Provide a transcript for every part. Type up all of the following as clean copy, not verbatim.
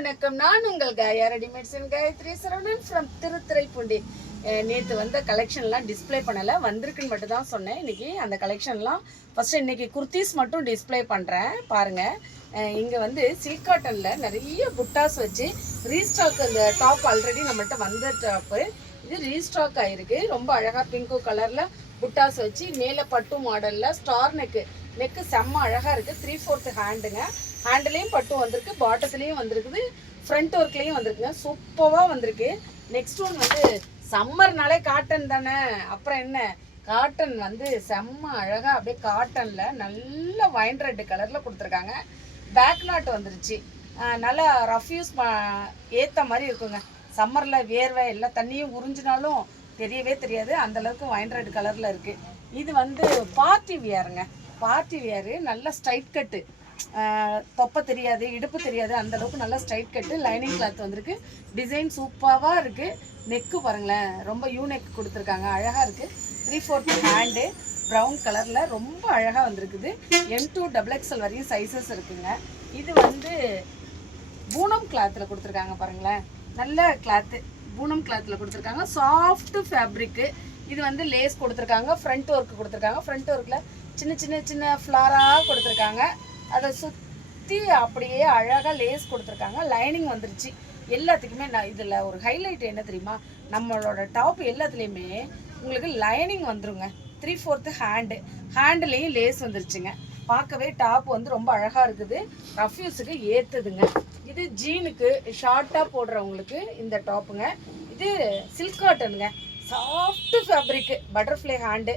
வணக்கம். நான் உங்கள் காயா ரெடிமேட்ஸ் காயத்ரி சரவணன் ஃப்ரம் திருத்துறைப்பூண்டி. நேற்று வந்த கலெக்ஷன்லாம் டிஸ்பிளே பண்ணலை, வந்திருக்குன்னு மட்டும் தான் சொன்னேன். இன்றைக்கி அந்த கலெக்ஷன்லாம் ஃபஸ்ட்டு இன்றைக்கி குர்த்திஸ் மட்டும் டிஸ்பிளே பண்ணுறேன் பாருங்கள். இங்கே வந்து சில்க் காட்டனில் நிறைய புட்டாஸ் வச்சு ரீஸ்டாக். இந்த டாப் ஆல்ரெடி நம்மள்கிட்ட வந்த டாப்பு, இது ரீஸ்டாக் ஆகிருக்கு. ரொம்ப அழகாக பிங்கு கலரில் புட்டாஸ் வச்சு மேலே பட்டு மாடலில் ஸ்டார் நெக்கு செம்ம அழகாக இருக்குது. 3/4 ஹேண்டுங்க. ஹேண்ட்லேயும் பட்டு வந்திருக்கு, பாட்டத்துலேயும் வந்திருக்குது, ஃப்ரண்ட் ஒர்க்லேயும் வந்திருக்குங்க. சூப்பராக வந்திருக்கு. நெக்ஸ்ட் ஒன் வந்து சம்மர்னாலே காட்டன் தானே, அப்புறம் என்ன, காட்டன் வந்து செம்ம அழகாக அப்படியே காட்டனில் நல்ல வைன் ரெட் கலரில் கொடுத்துருக்காங்க. பேக் நாட் வந்துருச்சு. நல்லா ரஃப் யூஸ் ஏற்ற மாதிரி இருக்குங்க. சம்மரில் வேர்வை எல்லா தண்ணியும் உறிஞ்சினாலும் தெரியவே தெரியாது, அந்தளவுக்கு வைன் ரெட் கலரில் இருக்குது. இது வந்து பார்ட்டி வியருங்க. பார்ட்டி வியரு நல்ல ஸ்ட்ரைட் கட்டு, தொப்பை தெரியாது, இடுப்பு தெரியாது, அந்தளவுக்கு நல்லா ஸ்ட்ரைட் கட்டு. லைனிங் கிளாத் வந்திருக்கு. டிசைன் சூப்பராக இருக்குது. நெக்கு பாருங்களேன், ரொம்ப யூ நெக் கொடுத்துருக்காங்க, அழகாக இருக்குது. 3/4 ஹேண்டு ப்ரௌன் கலரில் ரொம்ப அழகாக வந்திருக்குது. M2 XXL வரையும் சைஸஸ் இருக்குங்க. இது வந்து பூனம் கிளாத்தில் கொடுத்துருக்காங்க பாருங்களேன், நல்ல கிளாத்து பூனம் கிளாத்தில் கொடுத்துருக்காங்க. Soft fabric. இது வந்து லேஸ் கொடுத்துருக்காங்க, ஃப்ரண்ட் ஒர்க் கொடுத்துருக்காங்க. ஃப்ரண்ட் ஒர்க்கில் சின்ன சின்ன சின்ன ஃப்ளாராக கொடுத்துருக்காங்க. அதை சுற்றி அப்படியே அழகாக லேஸ் கொடுத்துருக்காங்க. லைனிங் வந்துருச்சு எல்லாத்துக்குமே. நான் இதில் ஒரு ஹைலைட் என்ன தெரியுமா, நம்மளோட டாப் எல்லாத்துலேயுமே உங்களுக்கு லைனிங் வந்துருங்க. 3/4 ஹேண்டுலேயும் லேஸ் வந்துருச்சுங்க. பார்க்கவே டாப் வந்து ரொம்ப அழகாக இருக்குது. ரஃப் யூஸுக்கு ஏற்றுதுங்க. இது ஜீனுக்கு ஷார்ட்டாக போடுறவங்களுக்கு இந்த டாப்புங்க. இது சில்க் காட்டனுங்க, சாஃப்ட் ஃபேப்ரிக்கு, பட்டர்ஃப்ளை ஹேண்டு.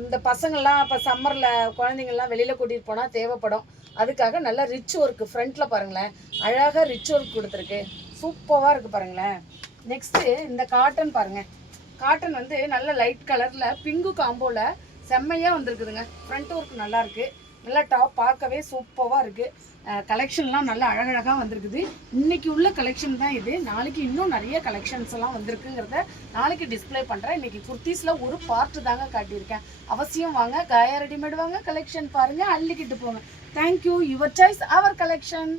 இந்த பசங்கள்லாம் இப்போ சம்மரில் குழந்தைங்கள்லாம் வெளியில் கூட்டிகிட்டு போனால் தேவைப்படும். அதுக்காக நல்லா ரிச் ஒர்க்கு ஃப்ரண்ட்டில் பாருங்களேன், அழகாக ரிச் ஒர்க் கொடுத்துருக்கு. சூப்பராக இருக்குது பாருங்களேன். நெக்ஸ்ட்டு இந்த காட்டன் பாருங்கள். காட்டன் வந்து நல்ல லைட் கலரில் பிங்கு காம்போவில் செம்மையாக வந்திருக்குதுங்க. ஃப்ரண்ட் ஒர்க் நல்லாயிருக்கு. நல்லா டாப் பார்க்கவே சூப்பராக இருக்குது. கலெக்ஷன்லாம் நல்லா அழகழகாக வந்திருக்குது. இன்றைக்கி உள்ள கலெக்ஷன் தான் இது. நாளைக்கு இன்னும் நிறைய கலெக்ஷன்ஸ் எல்லாம் வந்திருக்குங்கிறத நாளைக்கு டிஸ்பிளே பண்ணுறேன். இன்றைக்கி குர்த்திஸில் ஒரு பார்ட்டு தாங்க காட்டியிருக்கேன். அவசியம் வாங்க, காயா ரெடிமேட் வாங்க, கலெக்ஷன் பாருங்கள், அள்ளிக்கிட்டு போங்க. Thank you. Your choice our collection.